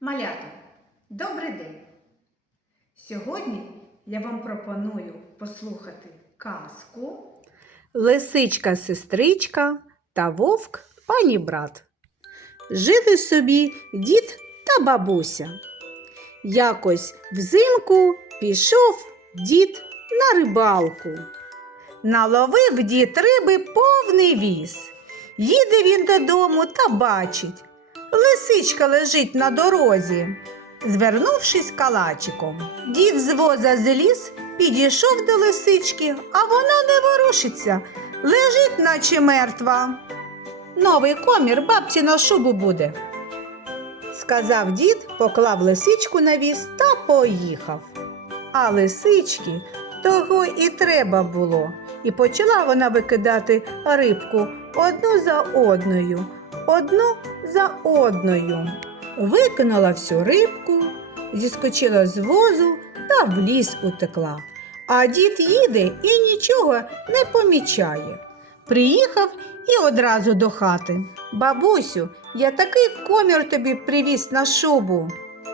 Малята, добрий день! Сьогодні я вам пропоную послухати казку Лисичка сестричка та вовк пані брат. Жили собі дід та бабуся. Якось взимку пішов дід на рибалку. Наловив дід риби повний віз. Їде він додому та бачить. Лисичка лежить на дорозі, звернувшись калачиком. Дід з воза зліз, підійшов до лисички, а вона не ворушиться, лежить, наче мертва. Новий комір бабці на шубу буде. Сказав дід, поклав лисичку на віз та поїхав. А лисички того і треба було. І почала вона викидати рибку одну за одною, одну за одною. Викинула всю рибку, зіскочила з возу та в ліс утекла. А дід їде і нічого не помічає. Приїхав і одразу до хати. Бабусю, я такий комір тобі привіз на шубу.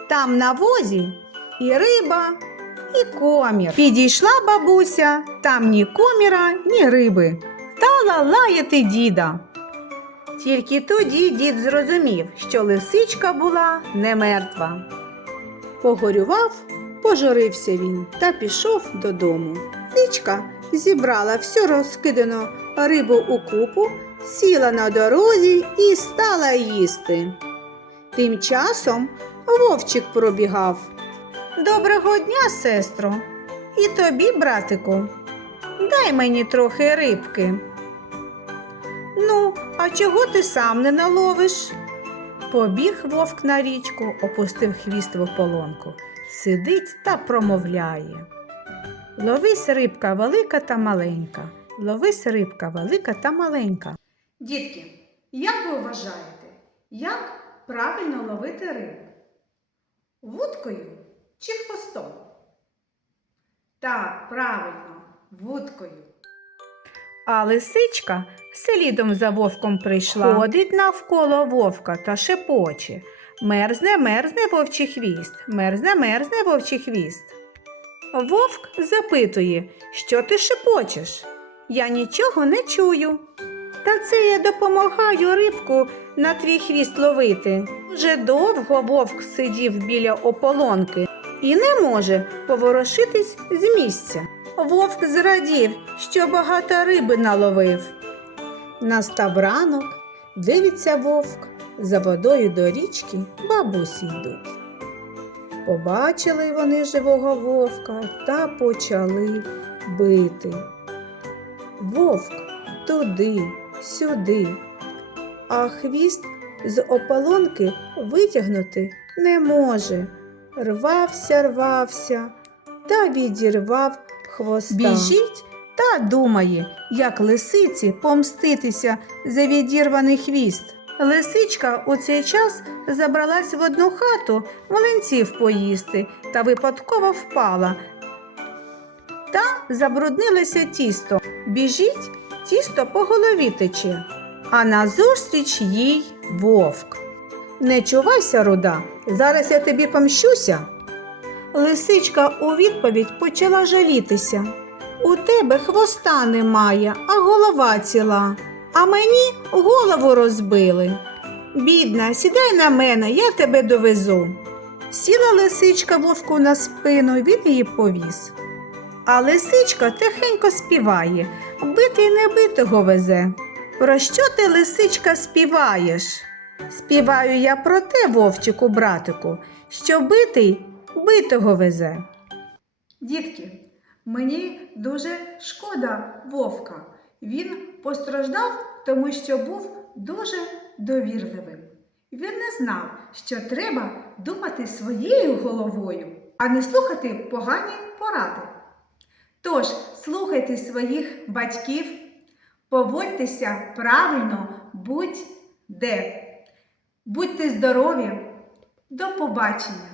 Там на возі і риба, і комір. Підійшла бабуся, там ні коміра, ні риби. Стала лаяти діда. Тільки тоді дід зрозумів, що лисичка була не мертва. Погорював, пожурився він та пішов додому. Лисичка зібрала всю розкидану рибу у купу, сіла на дорозі і стала їсти. Тим часом вовчик пробігав. Доброго дня, сестро, і тобі, братику. Дай мені трохи рибки. Ну, а чого ти сам не наловиш? Побіг вовк на річку, опустив хвіст в ополонку, сидить та промовляє. Ловись рибка велика та маленька, ловись рибка велика та маленька. Дітки, як ви вважаєте, як правильно ловити рибу? Вудкою чи хвостом? Так, правильно, вудкою. А лисичка слідом за вовком прийшла. Ходить навколо вовка та шепоче. Мерзне, мерзне вовчий хвіст, мерзне, мерзне вовчий хвіст. Вовк запитує, що ти шепочеш? Я нічого не чую. Та це я допомагаю рибку на твій хвіст ловити. Вже довго вовк сидів біля ополонки і не може поворушитись з місця. Вовк зрадів, що багато риби наловив. Настав ранок, дивиться вовк, за водою до річки бабусі йдуть. Побачили вони живого вовка та почали бити. Вовк туди, сюди, а хвіст з ополонки витягнути не може. Рвався, рвався та відірвав хвоста. Біжить та думає, як лисиці помститися за відірваний хвіст. Лисичка у цей час забралась в одну хату млинців поїсти та випадково впала. Та забруднилося тісто. Біжить, тісто по голові тече, а назустріч їй вовк. Не чувайся, руда, зараз я тобі помщуся. Лисичка у відповідь почала жалітися. У тебе хвоста немає, а голова ціла, а мені голову розбили. Бідна, сідай на мене, я тебе довезу. Сіла лисичка вовку на спину, він її повіз. А лисичка тихенько співає, битий небитого везе. Про що ти, лисичка, співаєш? Співаю я про те, вовчику, братику, що битий битого везе. Дітки, мені дуже шкода вовка. Він постраждав, тому що був дуже довірливим. Він не знав, що треба думати своєю головою, а не слухати погані поради. Тож слухайте своїх батьків, поводьтеся правильно будь-де. Будьте здорові! До побачення!